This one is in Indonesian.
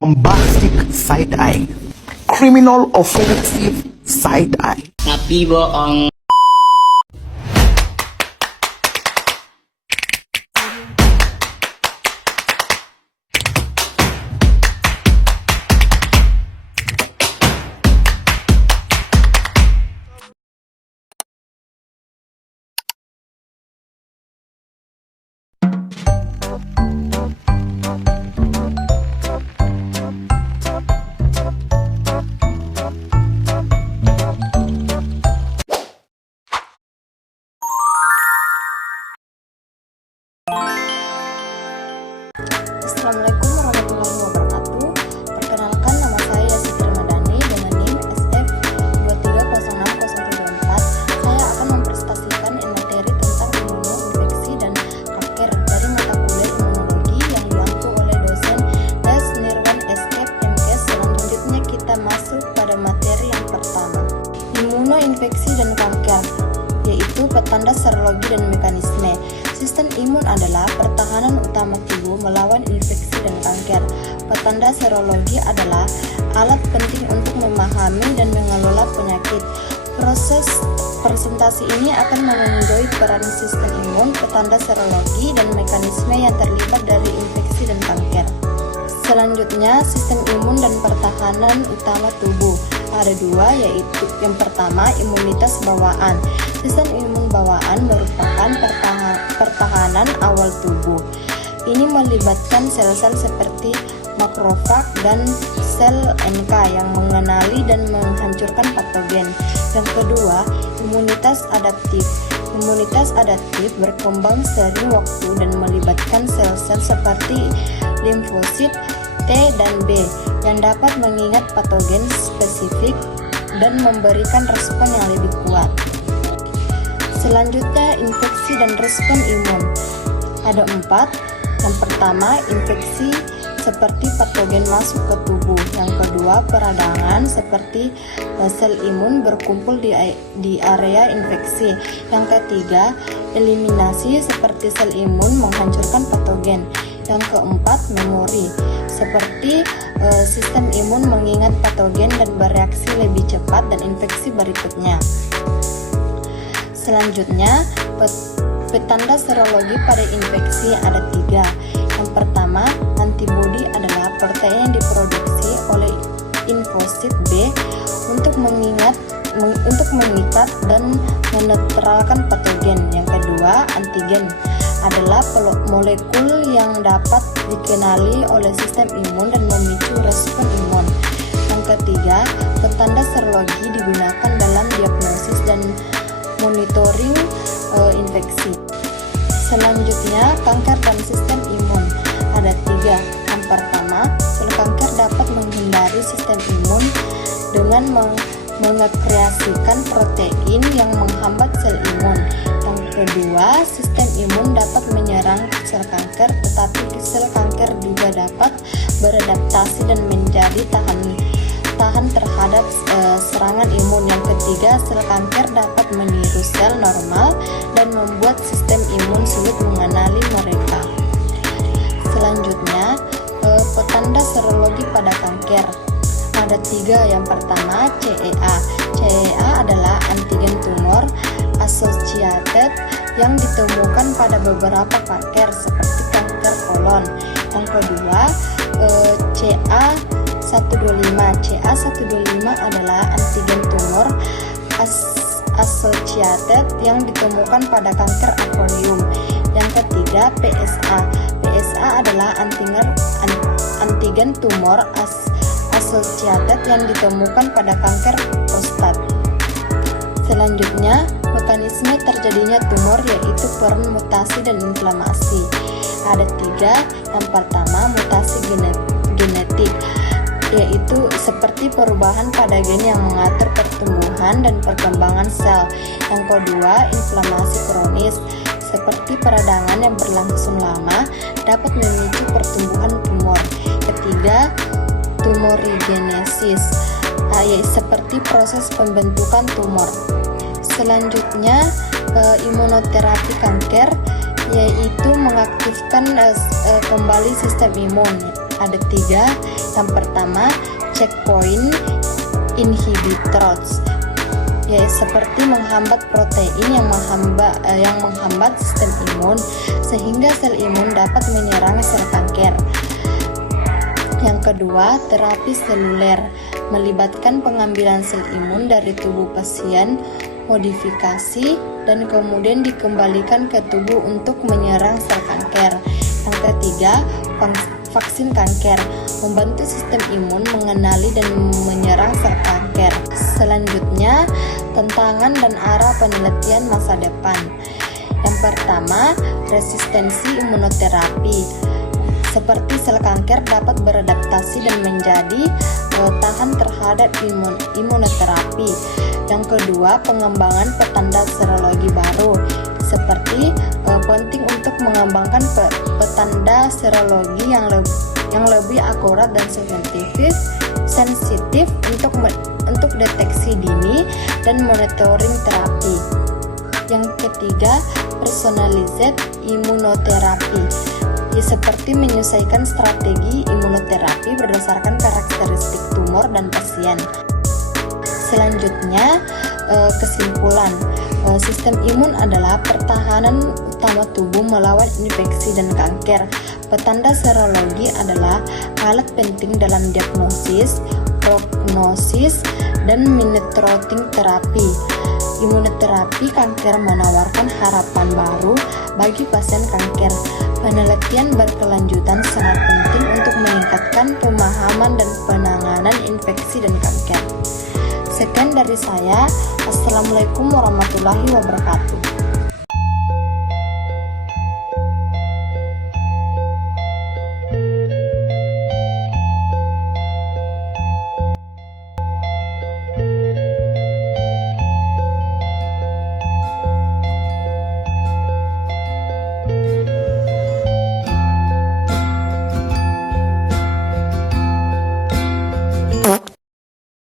bombastic side eye, criminal offensive side eye. Tapi bohong. Assalamualaikum warahmatullahi wabarakatuh. Perkenalkan, nama saya Siti Ramadhani dengan NIM SF23060124. Saya akan mempresentasikan materi tentang imunoinfeksi dan kanker dari mata kuliah imunologi yang diampu oleh dosen Des Nirwan Escape MKes. Selanjutnya kita masuk pada materi yang pertama, imunoinfeksi dan kanker, yaitu petanda serologi dan mekanisme. Sistem imun adalah pertahanan utama tubuh melawan infeksi dan kanker. Petanda serologi adalah alat penting untuk memahami dan mengelola penyakit. Proses presentasi ini akan menunjukkan peran sistem imun, petanda serologi, dan mekanisme yang terlibat dari infeksi dan kanker. Selanjutnya, sistem imun dan pertahanan utama tubuh. Ada dua, yaitu yang pertama, imunitas bawaan. Sistem imun bawaan merupakan pertahanan awal tubuh. Ini melibatkan sel-sel seperti makrofag dan sel NK yang mengenali dan menghancurkan patogen. Yang kedua, imunitas adaptif. Imunitas adaptif berkembang seiring waktu dan melibatkan sel-sel seperti limfosit T dan B yang dapat mengingat patogen spesifik dan memberikan respon yang lebih kuat. Selanjutnya, infeksi dan respon imun. Ada 4. Yang pertama, infeksi seperti patogen masuk ke tubuh. Yang kedua, peradangan seperti sel imun berkumpul di area infeksi. Yang ketiga, eliminasi seperti sel imun menghancurkan patogen. Yang keempat, memori seperti sistem imun mengingat patogen dan bereaksi lebih cepat dan infeksi berikutnya. Selanjutnya, petanda serologi pada infeksi ada 3. Yang pertama, antibodi adalah protein yang diproduksi oleh limfosit B untuk mengikat dan menetralkan patogen. Yang kedua, antigen adalah molekul yang dapat dikenali oleh sistem imun dan memicu respon imun. Yang ketiga, petanda serologi digunakan dalam diagnosis dan monitoring infeksi. Selanjutnya, kanker dan sistem imun ada 3. Yang pertama, sel kanker dapat menghindari sistem imun dengan mengekreasikan protein yang menghambat sel imun. Yang kedua, sistem imun dapat menyerang sel kanker, tetapi sel kanker juga dapat beradaptasi dan menjadi tahan terhadap serangan imun. Yang ketiga, sel kanker dapat meniru sel normal dan membuat sistem imun sulit mengenali mereka. Selanjutnya, petanda serologi pada kanker ada 3. Yang pertama, CEA. CEA adalah antigen tumor associated yang ditemukan pada beberapa kanker seperti kanker kolon. Yang kedua, CA125. CA125 adalah antigen tumor associated yang ditemukan pada kanker akonium. Yang ketiga, PSA. PSA adalah antigen tumor associated yang ditemukan pada kanker prostat. Selanjutnya, mekanisme terjadinya tumor yaitu peran mutasi dan inflamasi. Ada 3. Yang pertama, mutasi genetik, yaitu seperti perubahan pada gen yang mengatur pertumbuhan dan perkembangan sel. Yang kedua, inflamasi kronis, seperti peradangan yang berlangsung lama dapat memicu pertumbuhan tumor. Ketiga, tumorigenesis, yaitu seperti proses pembentukan tumor. Selanjutnya, imunoterapi kanker, yaitu mengaktifkan kembali sistem imun. Ada 3. Yang pertama, checkpoint inhibitors, yaitu seperti menghambat protein yang menghambat sistem imun sehingga sel imun dapat menyerang sel kanker. Yang kedua, terapi seluler, melibatkan pengambilan sel imun dari tubuh pasien, modifikasi, dan kemudian dikembalikan ke tubuh untuk menyerang sel kanker. Yang ketiga, vaksin kanker, membantu sistem imun mengenali dan menyerang sel kanker. Selanjutnya, tantangan dan arah penelitian masa depan. Yang pertama, resistensi imunoterapi. Seperti sel kanker dapat beradaptasi dan menjadi tahan terhadap imunoterapi. Yang kedua, pengembangan petanda serologi baru. Seperti penting untuk mengembangkan petanda serologi yang lebih akurat dan sensitif untuk deteksi dini dan monitoring terapi. Yang ketiga, personalized immunotherapy, seperti menyesuaikan strategi imunoterapi berdasarkan karakteristik tumor dan pasien. Selanjutnya, kesimpulan. Sistem imun adalah pertahanan utama tubuh melawan infeksi dan kanker. Petanda serologi adalah alat penting dalam diagnosis, prognosis, dan monitoring terapi. Imunoterapi kanker menawarkan harapan baru bagi pasien kanker. Penelitian berkelanjutan sangat penting untuk meningkatkan pemahaman dan penanganan infeksi dan kanker. Sekian dari saya. Assalamualaikum warahmatullahi wabarakatuh.